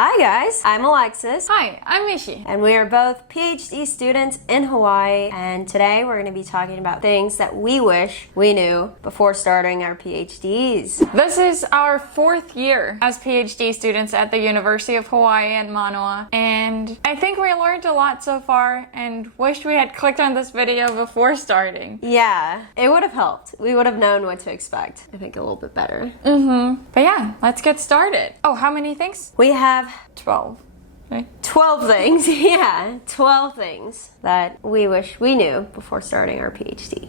Hi guys, I'm Alexus. Hi, I'm Michi. And we are both PhD students in Hawaii, and today we're going to be talking about things that we wish we knew before starting our PhDs. This is our 4th year as PhD students at the University of Hawai'i and Mānoa, and I think we learned a lot so far and wish we had clicked on this video before starting. Yeah, it would have helped. We would have known what to expect, I think, a little bit better. But yeah, let's get started. Oh, how many things? We have 12. Right? 12 things, yeah, 12 things that we wish we knew before starting our PhD.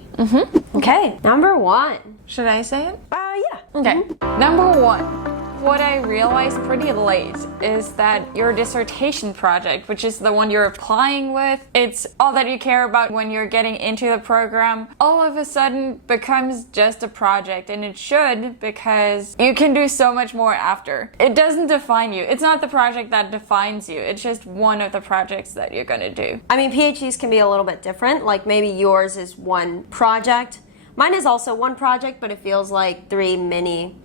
Okay, number 1. Should I say it? Yeah. Okay. Number 1. What I realized pretty late is that your dissertation project, which is the one you're applying with, it's all that you care about when you're getting into the program, all of a sudden becomes just a project, and it should, because you can do so much more after. It doesn't define you. It's not the project that defines you. It's just one of the projects that you're gonna do. I mean, PhDs can be a little bit different. Like maybe yours is one project. Mine is also one project, but it feels like 3 mini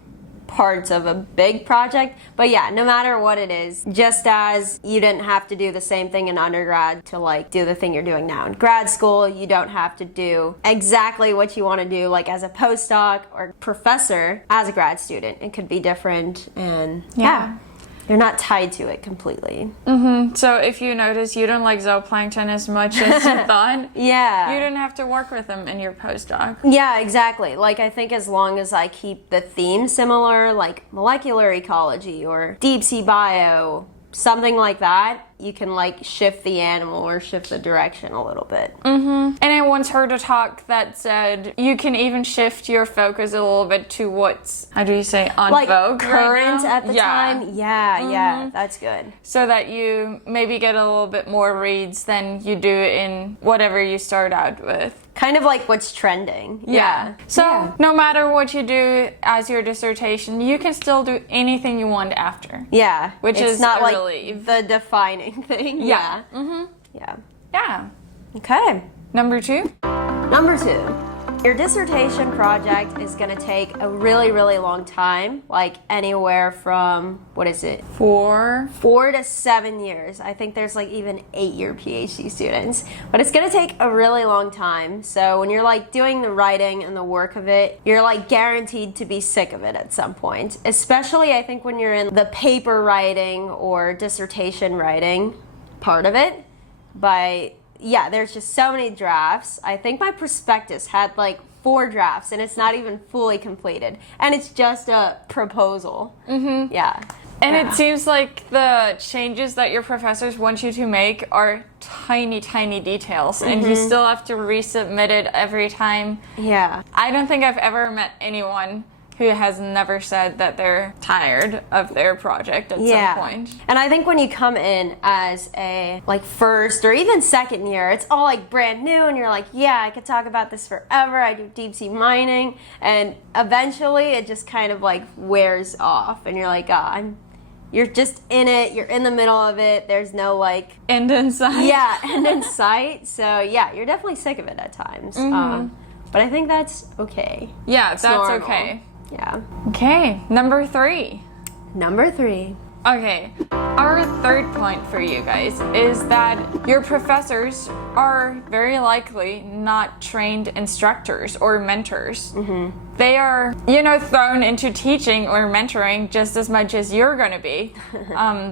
parts of a big project. But yeah, no matter what it is, just as you didn't have to do the same thing in undergrad to like do the thing you're doing now in grad school, you don't have to do exactly what you want to do like as a postdoc or professor as a grad student. It could be different, and yeah. You're not tied to it completely. So if you notice you don't like zooplankton as much as you thought, Yeah. you didn't have to work with them in your postdoc. Yeah, exactly. Like, I think as long as I keep the theme similar, like molecular ecology or deep sea bio, something like that, you can like shift the animal or shift the direction a little bit. And I once heard a talk that said you can even shift your focus a little bit to what's, how do you say, on Like vogue current right now? at the time. Yeah, that's good. So that you maybe get a little bit more reads than you do in whatever you start out with. Kind of like what's trending. Yeah. So no matter what you do as your dissertation, you can still do anything you want after. Yeah. Which it's is not a like relief. the defining thing. Yeah. Yeah. Yeah. Okay. Number 2. Number 2. Your dissertation project is going to take a really, really long time, like anywhere from, 4 to 7 years. I think there's like even 8-year PhD students, but it's going to take a really long time. So when you're like doing the writing and the work of it, you're like guaranteed to be sick of it at some point, especially I think when you're in the paper writing or dissertation writing part of it. Yeah, there's just so many drafts. I think my prospectus had like 4 drafts, and it's not even fully completed. And it's just a proposal. Yeah. And it seems like the changes that your professors want you to make are tiny, tiny details, and you still have to resubmit it every time. Yeah. I don't think I've ever met anyone who has never said that they're tired of their project at some point. And I think when you come in as a like first or even second year, it's all like brand new, and you're like, yeah, I could talk about this forever. I do deep sea mining, and eventually it just kind of like wears off, and you're like, you're just in it, you're in the middle of it, there's no like end in sight. Yeah, end in sight. So yeah, you're definitely sick of it at times. But I think that's okay. Yeah, that's normal. okay. Yeah. Okay, number 3. Number 3. Okay, our third point for you guys is that your professors are very likely not trained instructors or mentors. They are, thrown into teaching or mentoring just as much as you're going to be.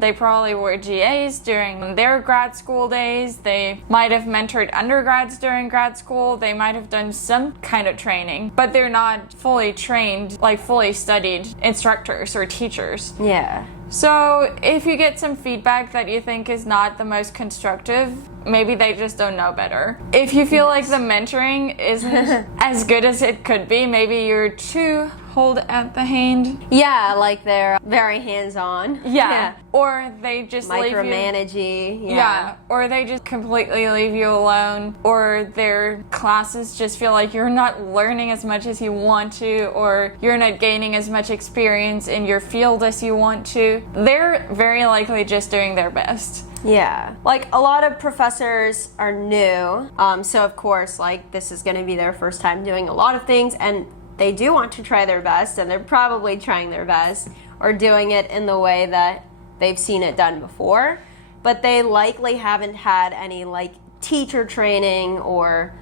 They probably were GAs during their grad school days. They might have mentored undergrads during grad school. They might have done some kind of training, but they're not fully trained, like fully studied instructors or teachers. Yeah. So if you get some feedback that you think is not the most constructive, maybe they just don't know better. If you feel like the mentoring isn't as good as it could be, maybe you're too hold at the hand. Yeah, like they're very hands-on. Yeah. Or they just micromanaging. Yeah. Or they just completely leave you alone. Or their classes just feel like you're not learning as much as you want to, or you're not gaining as much experience in your field as you want to. They're very likely just doing their best. Yeah, like a lot of professors are new, so of course like this is going to be their first time doing a lot of things, and they do want to try their best, and they're probably trying their best or doing it in the way that they've seen it done before, but they likely haven't had any like teacher training or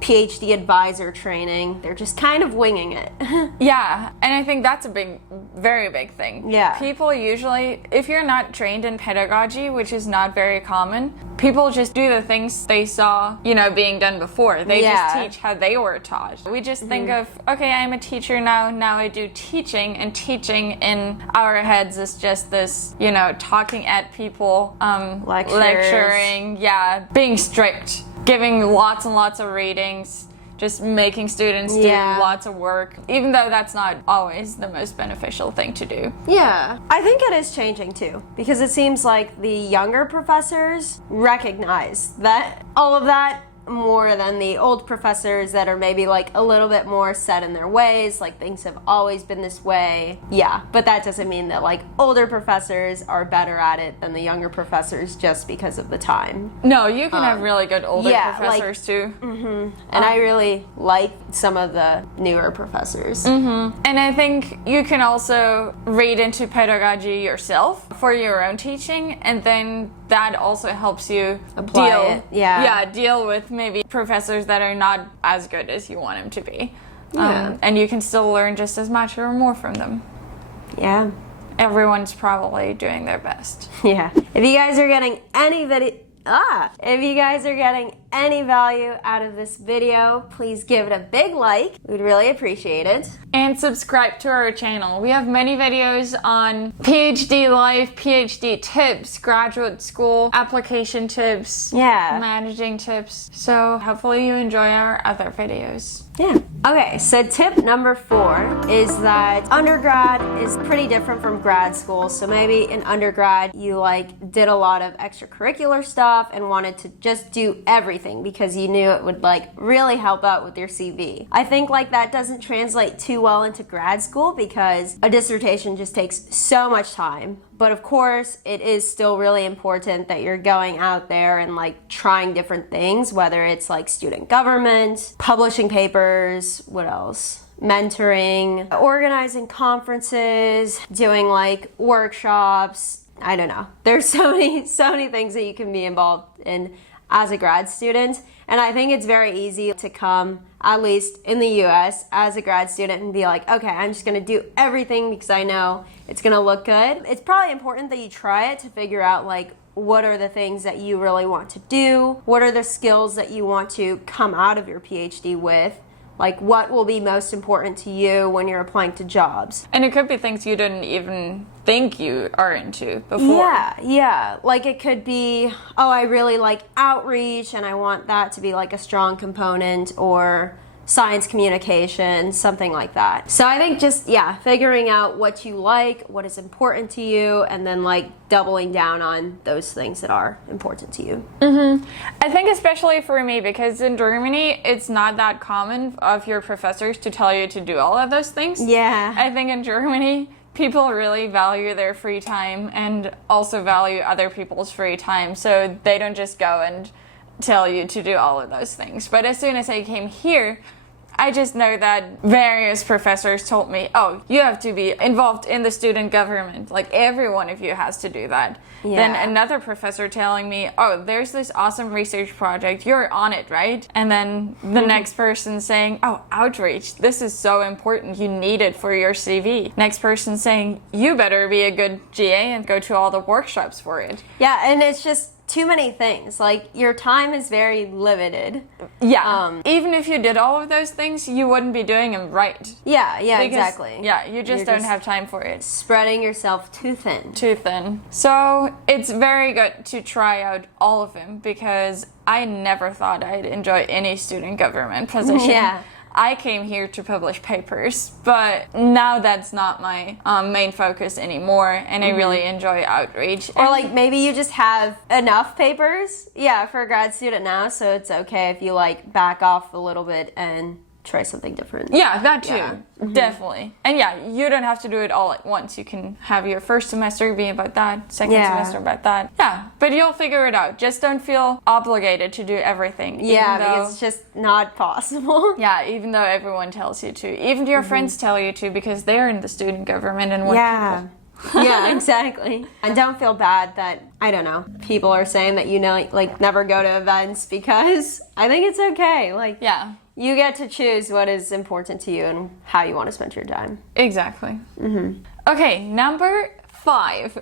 PhD advisor training. They're just kind of winging it. Yeah, and I think that's a very big thing. Yeah. People usually, if you're not trained in pedagogy, which is not very common, people just do the things they saw, being done before. They just teach how they were taught. We just think of, okay, I'm a teacher now I do teaching, and teaching in our heads is just this, talking at people, lecturing, being strict, giving lots and lots of readings, just making students do lots of work, even though that's not always the most beneficial thing to do. Yeah, I think it is changing too, because it seems like the younger professors recognize that all of that more than the old professors that are maybe like a little bit more set in their ways, like things have always been this way. Yeah, but that doesn't mean that like older professors are better at it than the younger professors just because of the time. No, you can have really good older professors too. And I really like some of the newer professors. And I think you can also read into pedagogy yourself for your own teaching, and then that also helps you deal with maybe professors that are not as good as you want them to be. And you can still learn just as much or more from them. Yeah. Everyone's probably doing their best. Yeah. If you guys are getting any value out of this video, please give it a big like. We'd really appreciate it. And subscribe to our channel. We have many videos on PhD life, PhD tips, graduate school application tips, managing tips. So hopefully you enjoy our other videos. Yeah. Okay, so tip number 4 is that undergrad is pretty different from grad school. So maybe in undergrad you did a lot of extracurricular stuff and wanted to just do everything because you knew it would really help out with your CV. I think that doesn't translate too well into grad school because a dissertation just takes so much time. But of course, it is still really important that you're going out there and trying different things, whether it's student government, publishing papers, what else? Mentoring, organizing conferences, doing workshops. I don't know. There's so many things that you can be involved in as a grad student. And I think it's very easy to come, at least in the US, as a grad student and be like, okay, I'm just gonna do everything because I know it's gonna look good. It's probably important that you try it to figure out what are the things that you really want to do? What are the skills that you want to come out of your PhD with? What will be most important to you when you're applying to jobs? And it could be things you didn't even think you are into before. Yeah. It could be, I really like outreach and I want that to be a strong component, or science communication, something like that. So I think just, figuring out what you like, what is important to you, and then doubling down on those things that are important to you. I think especially for me, because in Germany, it's not that common of your professors to tell you to do all of those things. Yeah. I think in Germany, people really value their free time and also value other people's free time. So they don't just go and tell you to do all of those things. But as soon as I came here, I just know that various professors told me, you have to be involved in the student government. Every one of you has to do that. Yeah. Then another professor telling me, there's this awesome research project. You're on it, right? And then the next person saying, outreach. This is so important. You need it for your CV. Next person saying, you better be a good GA and go to all the workshops for it. Yeah, and it's just too many things. Your time is very limited. Yeah. Even if you did all of those things, you wouldn't be doing them right. Yeah, exactly. Yeah, you just don't have time for it. Spreading yourself too thin. So it's very good to try out all of them, because I never thought I'd enjoy any student government position. Yeah. I came here to publish papers, but now that's not my main focus anymore, and I really enjoy outreach. Or maybe you just have enough papers, for a grad student now, so it's okay if you back off a little bit and try something different. Yeah, that too. Definitely. And you don't have to do it all at once. You can have your first semester be about that, second semester about that. Yeah, but you'll figure it out. Just don't feel obligated to do everything. Because it's just not possible. Yeah, even though everyone tells you to. Even your friends tell you to, because they're in the student government and want people. Yeah, exactly. And don't feel bad that, I don't know, people are saying that you know, like never go to events, because I think it's okay. Like, Yeah. you get to choose what is important to you and how you want to spend your time. Exactly. Okay, number 5.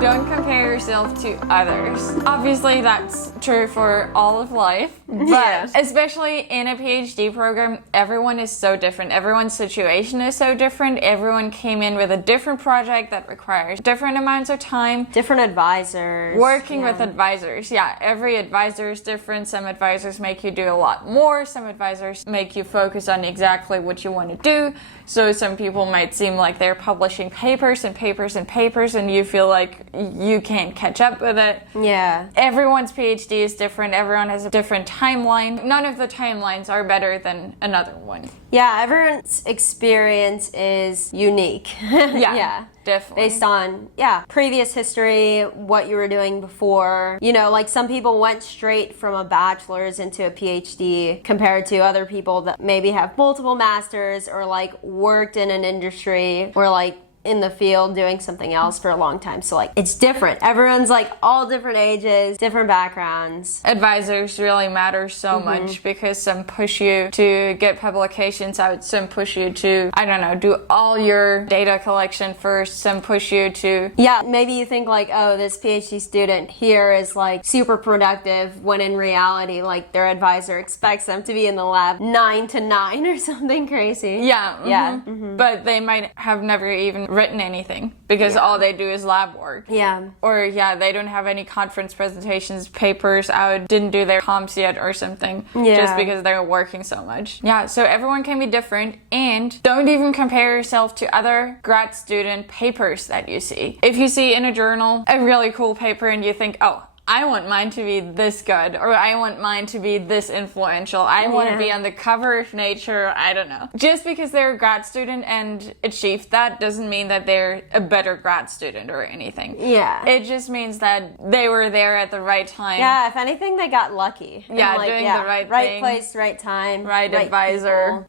Don't compare yourself to others. Obviously, that's true for all of life, but especially in a PhD program, everyone is so different. Everyone's situation is so different. Everyone came in with a different project that requires different amounts of time. Different advisors. Working with advisors. Yeah, every advisor is different. Some advisors make you do a lot more. Some advisors make you focus on exactly what you want to do. So some people might seem like they're publishing papers and papers and papers, and you feel like you can't catch up with it. Yeah. Everyone's PhD is different. Everyone has a different timeline. None of the timelines are better than another one. Yeah, everyone's experience is unique. Yeah, definitely. Based on, previous history, what you were doing before. You know, like some people went straight from a bachelor's into a PhD compared to other people that maybe have multiple masters or like worked in an industry or like in the field doing something else for a long time. So like it's different. Everyone's like all different ages, different backgrounds. Advisors really matter so much because some push you to get publications out, some push you to, I don't know, do all your data collection first, some push you to... Yeah, maybe you think like, oh, this PhD student here is like super productive, when in reality like their advisor expects them to be in the lab 9 to 9 or something crazy. Yeah. But they might have never even written anything because all they do is lab work. Yeah. Or they don't have any conference presentations, papers out, didn't do their comps yet or something. Just because they're working so much. Yeah, so everyone can be different, and don't even compare yourself to other grad student papers that you see. If you see in a journal a really cool paper and you think, oh, I want mine to be this good, or I want mine to be this influential. I want to be on the cover of Nature. I don't know. Just because they're a grad student and achieved that doesn't mean that they're a better grad student or anything. Yeah. It just means that they were there at the right time. Yeah, if anything, they got lucky. Yeah, like, doing the right thing. Right place, right time. Right advisor.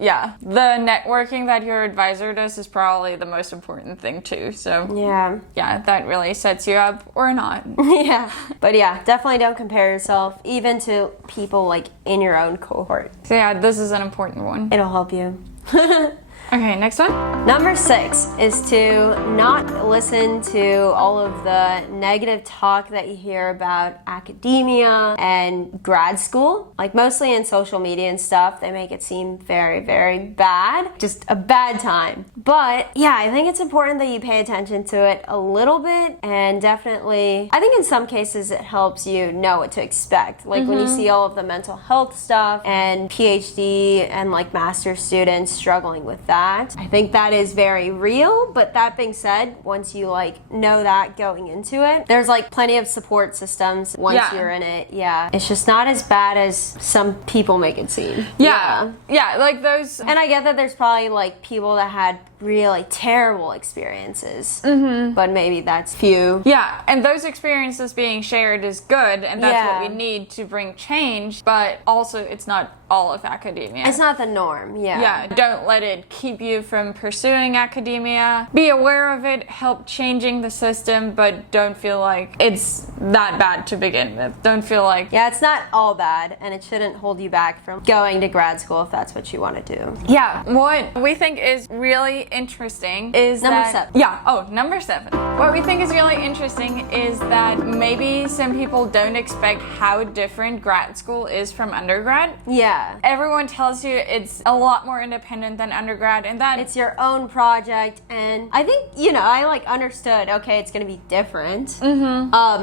Yeah. The networking that your advisor does is probably the most important thing too. So yeah, that really sets you up or not. Yeah. But yeah, definitely don't compare yourself, even to people like in your own cohort. So yeah, this is an important one. It'll help you. Okay, next one. Number 6 is to not listen to all of the negative talk that you hear about academia and grad school. Like mostly in social media and stuff, they make it seem very, very bad. Just a bad time. But yeah, I think it's important that you pay attention to it a little bit, and definitely, I think in some cases it helps you know what to expect. Like when you see all of the mental health stuff and PhD and like master's students struggling with that, I think that is very real. But that being said, once you like know that going into it, there's like plenty of support systems once you're in it. Yeah, it's just not as bad as some people make it seem. Yeah, like those. And I get that there's probably like people that had really terrible experiences, but maybe that's few. Yeah, and those experiences being shared is good, and that's what we need to bring change, but also it's not all of academia. It's not the norm. Yeah, don't let it keep you from pursuing academia. Be aware of it, help changing the system, but don't feel like it's that bad to begin with. Don't feel like... Yeah, it's not all bad, and it shouldn't hold you back from going to grad school if that's what you want to do. Yeah, what we think is really interesting is number that... 7. Yeah, number 7. What we think is really interesting is that maybe some people don't expect how different grad school is from undergrad. Yeah. Everyone tells you it's a lot more independent than undergrad, and that it's your own project, and I think, I like understood, okay, it's going to be different,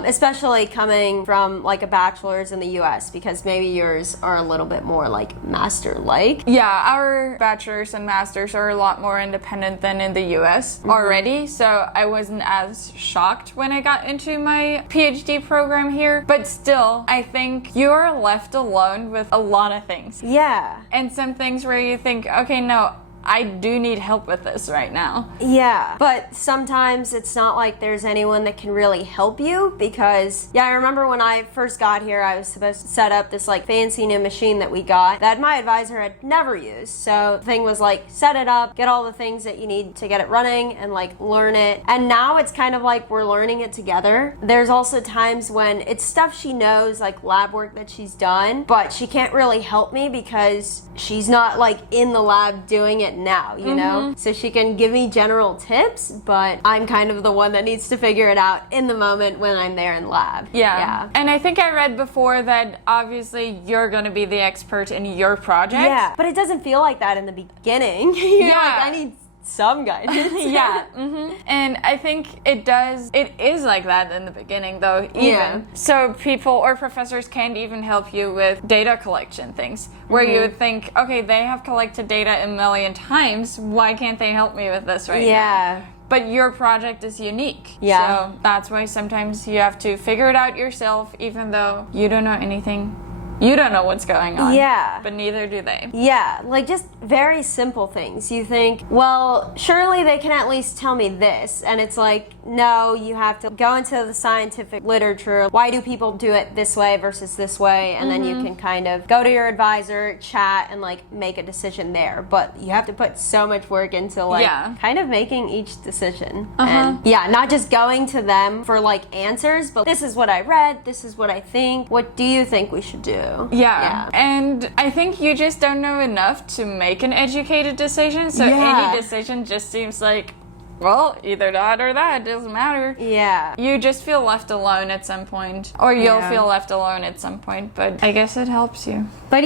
especially coming from like a bachelor's in the US, because maybe yours are a little bit more like master-like. Yeah, our bachelor's and masters are a lot more independent than in the US already, so I wasn't as shocked when I got into my PhD program here, but still, I think you're left alone with a lot of things. Yeah. And some things where you think, okay, no, I do need help with this right now. Yeah, but sometimes it's not like there's anyone that can really help you because, I remember when I first got here, I was supposed to set up this like fancy new machine that we got that my advisor had never used. So the thing was like, set it up, get all the things that you need to get it running and like learn it. And now it's kind of like we're learning it together. There's also times when it's stuff she knows, like lab work that she's done, but she can't really help me because she's not like in the lab doing it now, you know? So she can give me general tips, but I'm kind of the one that needs to figure it out in the moment when I'm there in lab. Yeah. And I think I read before that obviously you're going to be the expert in your project. Yeah, but it doesn't feel like that in the beginning. You're like, I need some guidance. And I think it is like that in the beginning though, even. So people or professors can't even help you with data collection things, where you would think, okay, they have collected data a million times, why can't they help me with this right now? But your project is unique. So that's why sometimes you have to figure it out yourself, even though you don't know anything. You don't know what's going on. But neither do they. Like just very simple things. You think, well, surely they can at least tell me this. And it's like, no, you have to go into the scientific literature. Why do people do it this way versus this way? And then you can kind of go to your advisor, chat, and like make a decision there. But you have to put so much work into like kind of making each decision. And not just going to them for like answers, but this is what I read, this is what I think. What do you think we should do? And I think you just don't know enough to make an educated decision. So any decision just seems like, well, either that or that, doesn't matter. You just feel left alone at some point, or you'll feel left alone at some point, but I guess it helps you. But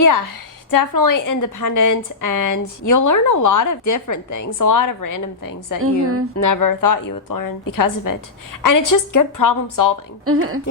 definitely independent, and you'll learn a lot of different things, a lot of random things that you never thought you would learn because of it. And it's just good problem solving. And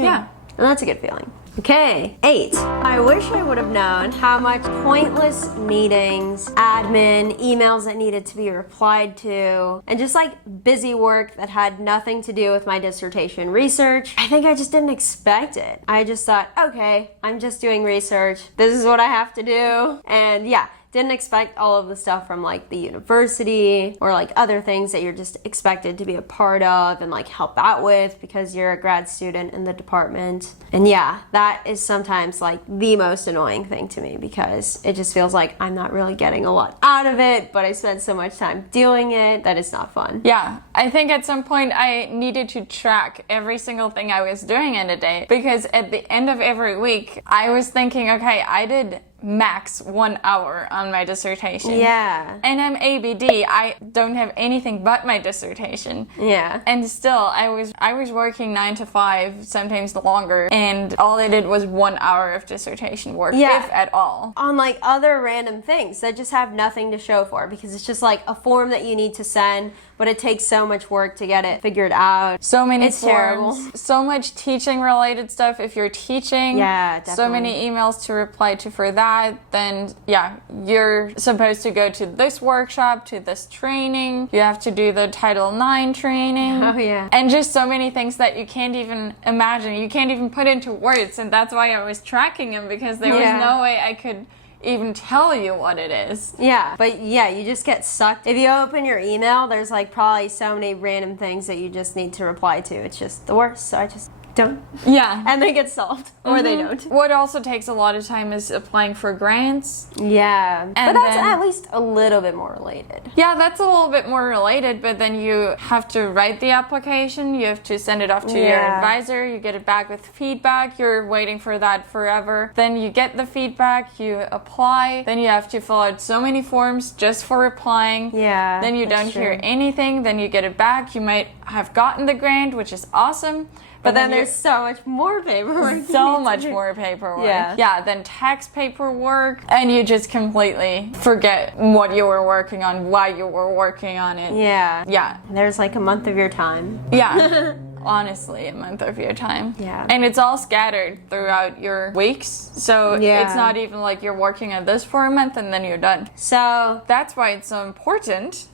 that's a good feeling. Okay, 8. I wish I would have known how much pointless meetings, admin, emails that needed to be replied to, and just like busy work that had nothing to do with my dissertation research. I think I just didn't expect it. I just thought, okay, I'm just doing research. This is what I have to do. And didn't expect all of the stuff from like the university or like other things that you're just expected to be a part of and like help out with because you're a grad student in the department. And that is sometimes like the most annoying thing to me because it just feels like I'm not really getting a lot out of it, but I spent so much time doing it that it's not fun. I think at some point I needed to track every single thing I was doing in a day, because at the end of every week I was thinking, okay, I did max 1 hour on my dissertation. And I'm ABD. I don't have anything but my dissertation. And still, I was working 9 to 5, sometimes longer, and all I did was 1 hour of dissertation work, if at all. On like other random things that just have nothing to show for, because it's just like a form that you need to send, but it takes so much work to get it figured out. So many it's forms, terrible. So much teaching related stuff if you're teaching. Definitely. So many emails to reply to for that. Then you're supposed to go to this workshop, to this training. You have to do the Title IX training. And just so many things that you can't even imagine. You can't even put into words. And that's why I was tracking them, because there was no way I could even tell you what it is. But you just get sucked. If you open your email, there's like probably so many random things that you just need to reply to. It's just the worst. So I just don't. And they get solved. Or they don't. What also takes a lot of time is applying for grants. But that's at least a little bit more related. That's a little bit more related, but then you have to write the application, you have to send it off to your advisor, you get it back with feedback, you're waiting for that forever. Then you get the feedback, you apply, then you have to fill out so many forms just for replying. Then you don't hear anything, then you get it back, you might have gotten the grant, which is awesome. But then there's so much more paperwork. So much more paperwork. Then tax paperwork. And you just completely forget what you were working on, why you were working on it. There's like a month of your time. Honestly, a month of your time. And it's all scattered throughout your weeks. So it's not even like you're working on this for a month and then you're done. So that's why it's so important.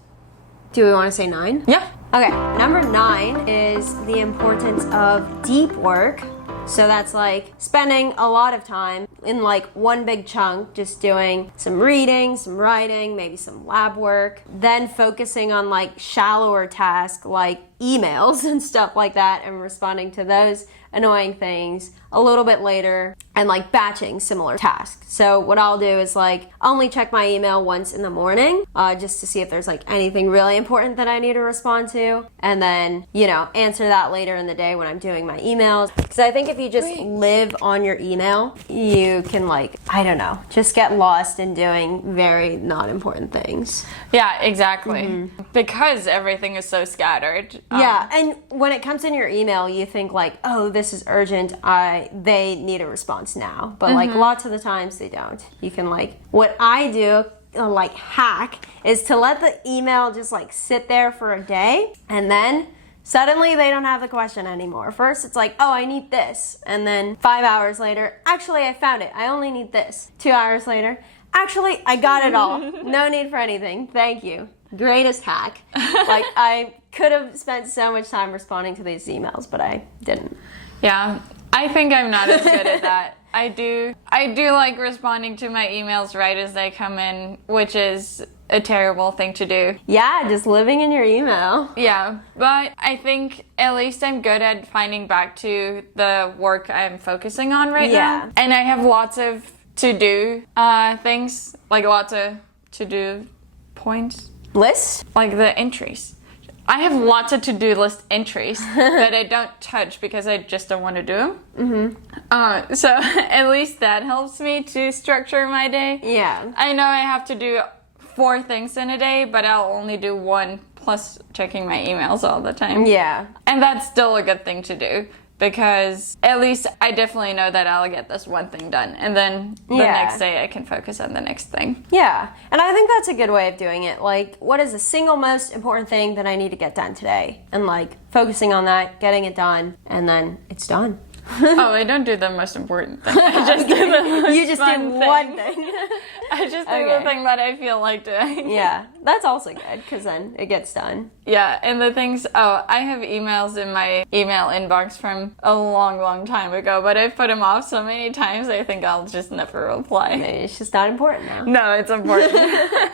Do we want to say 9? Yeah. Okay, number 9 is the importance of deep work So that's like spending a lot of time in like one big chunk, just doing some reading, some writing, maybe some lab work, then focusing on like shallower tasks like emails and stuff like that and responding to those annoying things a little bit later, and like batching similar tasks. So what I'll do is like only check my email once in the morning, just to see if there's like anything really important that I need to respond to, and then, you know, answer that later in the day when I'm doing my emails. Because I think if you just live on your email, you can like, I don't know, just get lost in doing very not important things. Yeah, exactly. Because everything is so scattered. Yeah, and when it comes in your email, you think like, oh, this is urgent, they need a response now. But like lots of the times they don't. You can like, what I do, like hack, is to let the email just like sit there for a day, and then suddenly they don't have the question anymore. First it's like, oh, I need this. And then 5 hours later, actually I found it. I only need this. 2 hours later, actually I got it all. No need for anything. Thank you. Greatest hack. Like I could have spent so much time responding to these emails, but I didn't. Yeah, I think I'm not as good at that. I do like responding to my emails right as they come in, which is a terrible thing to do. Yeah, just living in your email. Yeah, but I think at least I'm good at finding back to the work I'm focusing on right now. And I have lots of to-do things, like lots of to-do points. List? Like the entries. I have lots of to-do list entries that I don't touch because I just don't want to do them. So at least that helps me to structure my day. Yeah. I know I have to do 4 things in a day, but I'll only do 1 plus checking my emails all the time. Yeah. And that's still a good thing to do, because at least I definitely know that I'll get this one thing done, and then the next day I can focus on the next thing. Yeah, and I think that's a good way of doing it. Like, what is the single most important thing that I need to get done today? And like focusing on that, getting it done, and then it's done. Oh, I don't do the most important thing. I just do the most You just fun do thing. one thing. I just do the thing that I feel like doing. Yeah, that's also good, because then it gets done. Yeah, and the things, I have emails in my email inbox from a long, long time ago, but I've put them off so many times I think I'll just never reply. Maybe it's just not important now. No, it's important.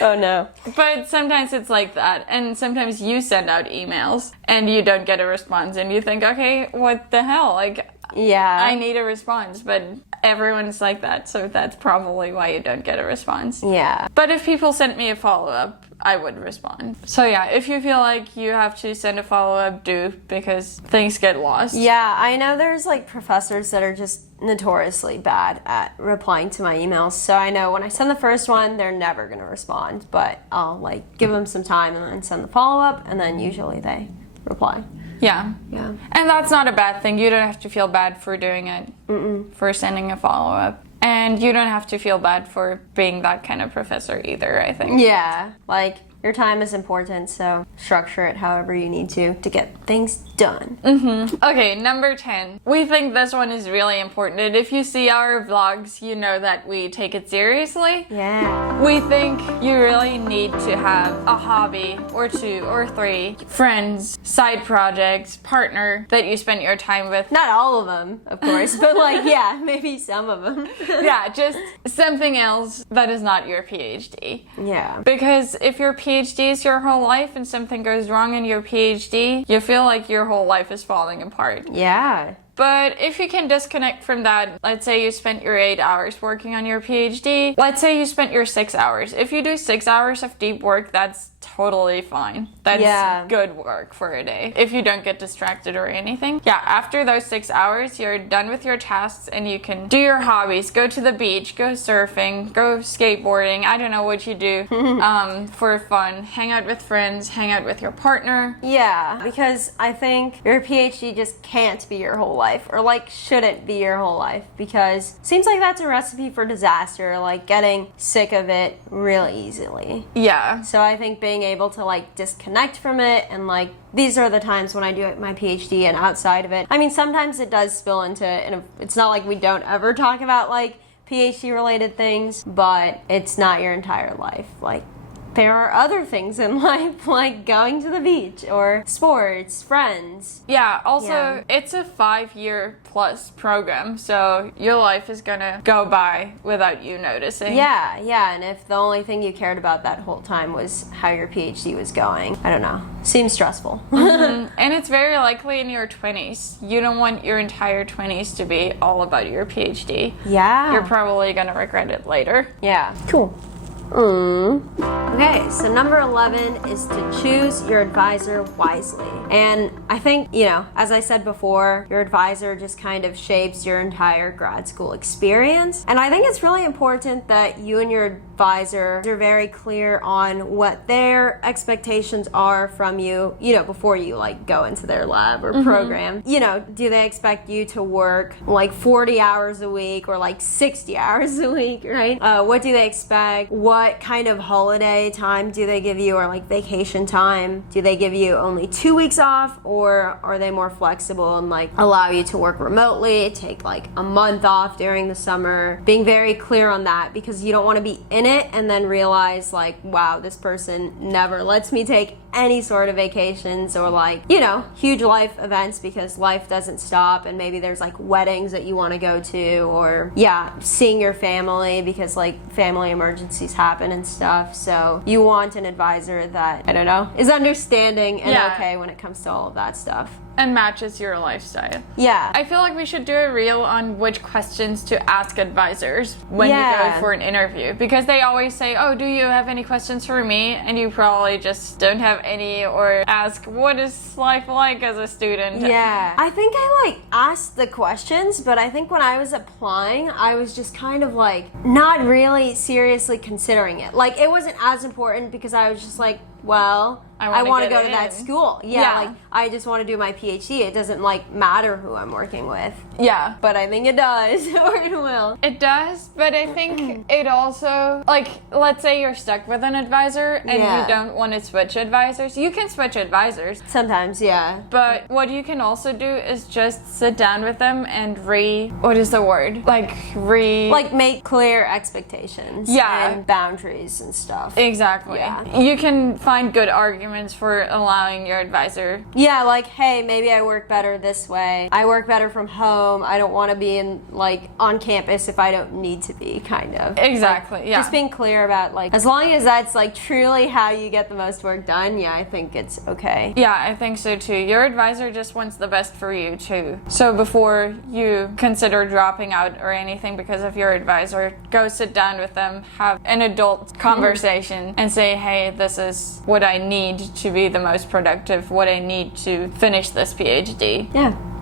Oh no. But sometimes it's like that, and sometimes you send out emails and you don't get a response, and you think, okay, what the hell? Like, yeah, I need a response, but everyone's like that, so that's probably why you don't get a response. Yeah. But if people sent me a follow-up, I would respond. So yeah, if you feel like you have to send a follow-up, do, because things get lost. Yeah, I know there's like professors that are just notoriously bad at replying to my emails. So I know when I send the first one, they're never going to respond, but I'll like give them some time and then send the follow-up, and then usually they reply. Yeah. Yeah. And that's not a bad thing. You don't have to feel bad for doing it, for sending a follow-up. And you don't have to feel bad for being that kind of professor either, I think. Yeah, like your time is important, so structure it however you need to get things done. Okay, number 10. We think this one is really important, and if you see our vlogs, you know that we take it seriously. Yeah. We think you really need to have a hobby, or 2 or 3, friends, side projects, partner that you spend your time with. Not all of them, of course, but like, yeah, maybe some of them. Yeah, just something else that is not your PhD. Yeah. Because if your PhD is your whole life and something goes wrong in your PhD, you feel like your whole life is falling apart. Yeah. But if you can disconnect from that, let's say you spent your 8 hours working on your PhD, let's say you spent your 6 hours. If you do 6 hours of deep work, that's totally fine. That's good work for a day, if you don't get distracted or anything. Yeah, after those 6 hours, you're done with your tasks and you can do your hobbies, go to the beach, go surfing, go skateboarding, I don't know what you do for fun, hang out with friends, hang out with your partner. Yeah, because I think your PhD just can't be your whole life, or like shouldn't be your whole life, because it seems like that's a recipe for disaster, like getting sick of it really easily. Yeah. So I think being able to like disconnect from it, and like these are the times when I do my PhD, and outside of it, I mean, sometimes it does spill into, and it's not like we don't ever talk about like PhD related things, but it's not your entire life. Like, there are other things in life, like going to the beach or sports, friends. Yeah, also, it's a 5-year plus program, so your life is gonna go by without you noticing. Yeah, and if the only thing you cared about that whole time was how your PhD was going, I don't know. Seems stressful. And it's very likely in your 20s. You don't want your entire 20s to be all about your PhD. Yeah. You're probably gonna regret it later. Yeah. Cool. Okay, so number 11 is to choose your advisor wisely. And I think, as I said before, your advisor just kind of shapes your entire grad school experience. And I think it's really important that you and your advisor are very clear on what their expectations are from you, before you go into their lab or program. Do they expect you to work 40 hours a week or 60 hours a week, right? What do they expect? What kind of holiday time do they give you, or vacation time? Do they give you only 2 weeks off, or are they more flexible and allow you to work remotely, take a month off during the summer? Being very clear on that, because you don't want to be in it and then realize wow, this person never lets me take any sort of vacations or huge life events, because life doesn't stop, and maybe there's weddings that you want to go to, or seeing your family because family emergencies happen and stuff. So you want an advisor that, I don't know, is understanding and okay when it comes to all of that stuff. And matches your lifestyle. Yeah. I feel like we should do a reel on which questions to ask advisors when you go for an interview. Because they always say, oh, do you have any questions for me? And you probably just don't have any, or ask, what is life like as a student? Yeah. I think I asked the questions, but I think when I was applying, I was just kind of not really seriously considering it. It wasn't as important, because I was just well, I want to go to that school. Yeah. I just want to do my PhD. It doesn't matter who I'm working with. Yeah. But I think it does, or it will. It does, but I think it also, let's say you're stuck with an advisor and you don't want to switch advisors. You can switch advisors. Sometimes, yeah. But what you can also do is just sit down with them and what is the word? Make clear expectations. Yeah. And boundaries and stuff. Exactly. Yeah. You can find good arguments for allowing your advisor. Yeah, hey, maybe I work better this way. I work better from home. I don't want to be in on campus if I don't need to be, kind of. Exactly. Just being clear about as long as that's truly how you get the most work done, I think it's okay. Yeah, I think so too. Your advisor just wants the best for you too. So before you consider dropping out or anything because of your advisor, go sit down with them, have an adult conversation, and say, hey, this is what I need to be the most productive, what I need to finish this PhD.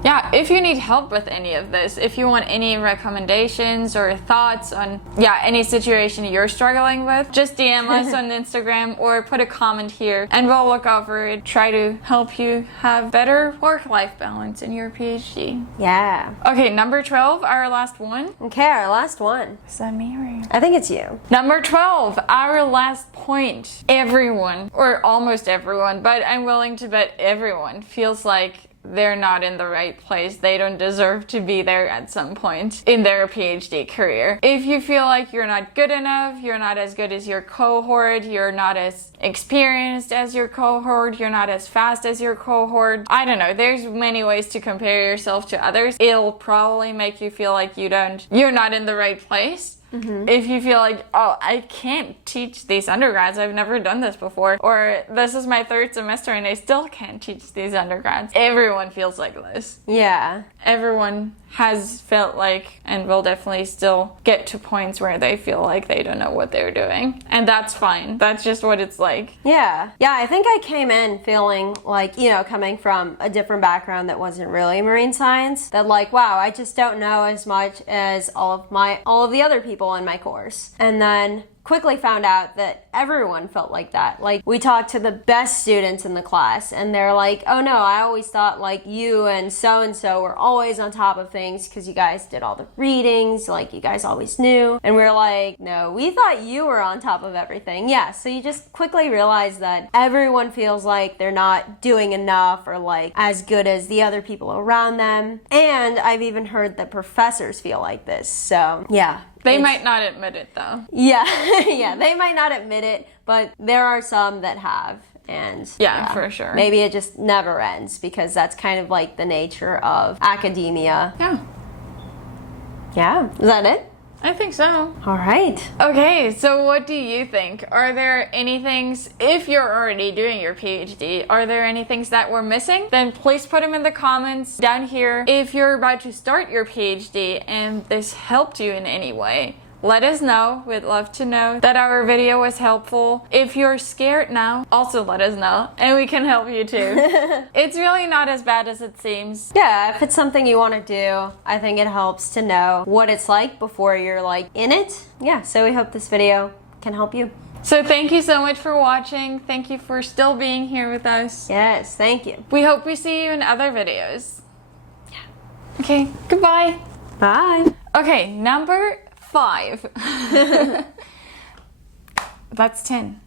Yeah, if you need help with any of this, if you want any recommendations or thoughts on, any situation you're struggling with, just DM us on Instagram or put a comment here and we'll look over it, try to help you have better work-life balance in your PhD. Yeah. Okay, number 12, our last one. Okay, our last one. Is that me or? I think it's you. Number 12, our last point. Everyone, or almost everyone, but I'm willing to bet everyone feels like they're not in the right place. They don't deserve to be there at some point in their PhD career. If you feel like you're not good enough, you're not as good as your cohort, you're not as experienced as your cohort, you're not as fast as your cohort, I don't know, there's many ways to compare yourself to others. It'll probably make you feel like you're not in the right place. If you feel like, oh, I can't teach these undergrads, I've never done this before, or this is my 3rd semester and I still can't teach these undergrads. Everyone feels like this. Yeah. Everyone has felt like, and will definitely still get to points where they feel like they don't know what they're doing. And that's fine. That's just what it's like. Yeah. Yeah, I think I came in feeling coming from a different background that wasn't really marine science, that wow, I just don't know as much as all of the other people in my course. And then quickly found out that everyone felt like that. We talked to the best students in the class and they're like, oh no, I always thought you and so were always on top of things because you guys did all the readings, you guys always knew. And we're like, no, we thought you were on top of everything. Yeah, so you just quickly realize that everyone feels like they're not doing enough or as good as the other people around them. And I've even heard that professors feel like this. So yeah, They might not admit it though. Yeah, yeah, they might not admit it, but there are some that have. And yeah, for sure. Maybe it just never ends because that's kind of like the nature of academia. Yeah. Yeah, is that it? I think so. All right. Okay, so what do you think? Are there any things, if you're already doing your PhD, are there any things that we're missing? Then please put them in the comments down here. If you're about to start your PhD and this helped you in any way, let us know. We'd love to know that our video was helpful. If you're scared now, also let us know and we can help you too. It's really not as bad as it seems. Yeah, if it's something you want to do, I think it helps to know what it's like before you're like in it. Yeah, so we hope this video can help you. So thank you so much for watching. Thank you for still being here with us. Yes, thank you. We hope we see you in other videos. Yeah. Okay, goodbye. Bye. Okay, number 5. That's 10.